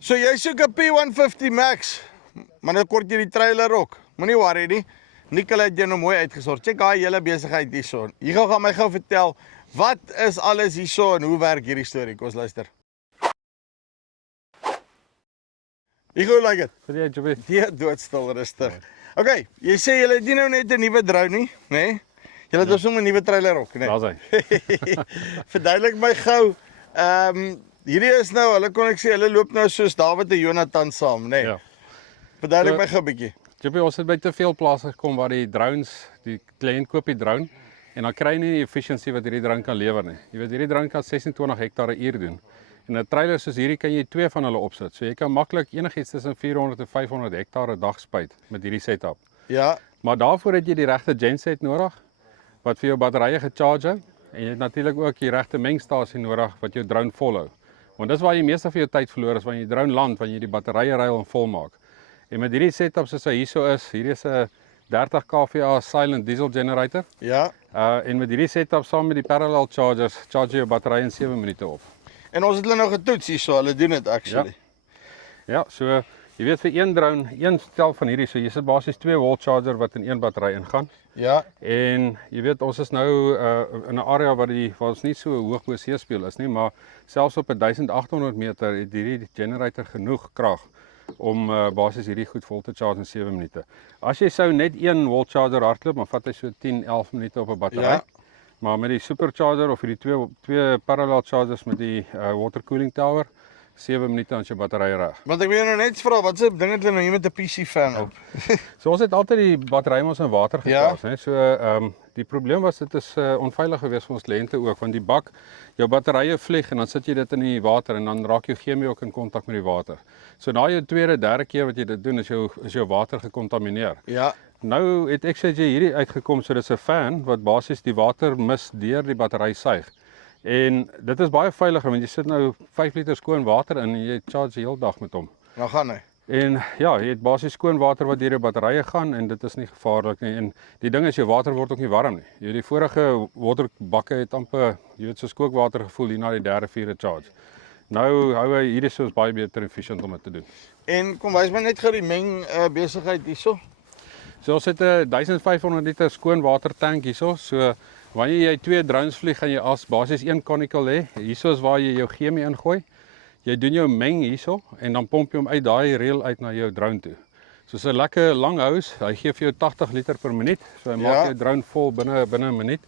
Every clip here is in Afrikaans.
So jy soek 'n P150 Max, maar nou kort jy die trailer ook. Moenie worry nie. Nicole het jou nou mooi uitgesort. Check daai hele besigheid hierso. Hier gaan my gou vertel, wat is alles hierso en hoe werk hierdie storie? Kom ons luister. Hoe lyk dit? Vir jy, Joby. Die doodstil rustig. Okay, jy sê jy het nie nou net 'n nuwe drone nie, nê? Nee? Jy het dus sommer 'n nuwe trailer ook, nê? Daar's hy. Verduidelik my gou. Hierdie is nou, hulle kon ek sê, hulle loop nou soos David en Jonathan saam, nê? Nee? Ja. Verduidelik my gou 'n bietjie. Joby, ons het by te veel plase gekom waar die drones, die kliënt koop die drone en dan kry jy nie die efficiency wat hierdie drone kan lewer nie. Jy weet, hierdie drone kan 26 hektaar 'n uur doen. En 'n trailer soos hierdie kan jy 2 van hulle opsit. So jy kan maklik enigiets tussen 400 en 500 hektaar 'n dag spuit met hierdie setup. Ja, Maar daarvoor het jy die regte genset nodig wat vir jou batterye gecharge hou en jy het natuurlik ook die regte mengstasie nodig wat jou drone volhou. Want dis waar jy meeste van jou tyd verloor is wanneer jy drone land, wanneer jy die batterye ruil en volmaak. En met hierdie setup soos hy hierso is, hierdie is 'n 30 kVA silent diesel generator. ja. En met hierdie setup saam met die parallel chargers, charge jy jou batterye in 7 minute op. En ons het hulle nou getoets hierso, hulle doen dit actually. Ja, so jy weet vir een drone, een stel van hierdie, so jy sit basies 2 volt charger wat in een battery ingaan. Ja, En jy weet ons is nou in 'n area waar ons nie so hoog bo seespieël is nie, maar selfs op 1800 meter het hierdie generator genoeg krag om basies hierdie goed vol te charge in 7 minute. As jy sou net een volt charger hardloop, dan vat hy so 10-11 minute op 'n battery. Ja. Maar met die supercharger of hierdie twee parallel chargers met die water cooling tower, 7 minute aan jou battery reg. want ek wil nou net vra, wat se ding het hulle nou hier met 'n PC fan op? So ons het altyd die battery mos in water geplaas, Ja. hè. So die probleem was dit is onveilig geweest vir ons kliënte ook, want die bak, jou batterye vlieg en dan sit jy dit in die water en dan raak jou chemie ook in kontak met die water. So na jou tweede, derde keer wat jy dit doen, is jou water gekontamineer. Ja, Nou het XCG hierdie uitgekom, so dis 'n fan wat basies die water mis deur die battery suig. En dit is baie veiliger want jy sit nou 5 liter skoon water in en jy charge die hele dag met hom. nou gaan hy. En ja, jy het basies skoon water wat deur jou batterye gaan en dit is nie gevaarlik nie. En die ding is jou water word ook nie warm nie. Jy die vorige waterbakke het amper, jy weet, soos kookwater gevoel hier na die derde, vierde charge. Nou hou hy hierdie soos baie beter efficient om dit te doen. En kom wys my net gou die meng besigheid hierso. So ons het 'n 1500 liter skoon water tank hierso. So wanneer jy 2 drones vlieg, gaan jy as basies 1 conical hê. Hierso is waar jy jou chemie ingooi. Jy doen jou meng hierso en dan pomp jy hom uit daai reel uit na jou drone toe. Soos 'n lekker lang hous, hy gee vir jou 80 liter per minuut. So hy maak jou drone vol binne 'n minuut.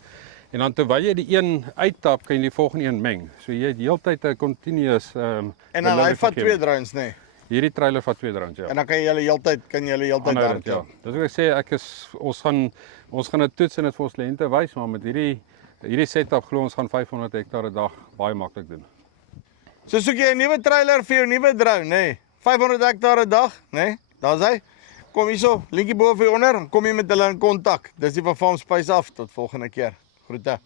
En dan terwyl jy die een uittap, kan jy die volgende een meng. So jy het heeltyd 'n continuous En dan hy vat 2 drones, nê. Nee. Hierdie trailer vat 2 drones, ja. En dan kan jy hulle heeltyd Aanhoudend, daar. Dis wat ek sê, ons gaan dit toets en dit vir ons kliënte wys, maar met hierdie setup glo ons gaan 500 hektaar 'n dag baie maklik doen. So soek jy 'n nuwe trailer vir jou nuwe drone, nê. Nee. 500 hektaar 'n dag, nê. Nee. Daar's hy. Kom hierso, linkie bo vir onder, kom jy met hulle in kontak. Dis die van Farm Space af. Tot volgende keer. Groete.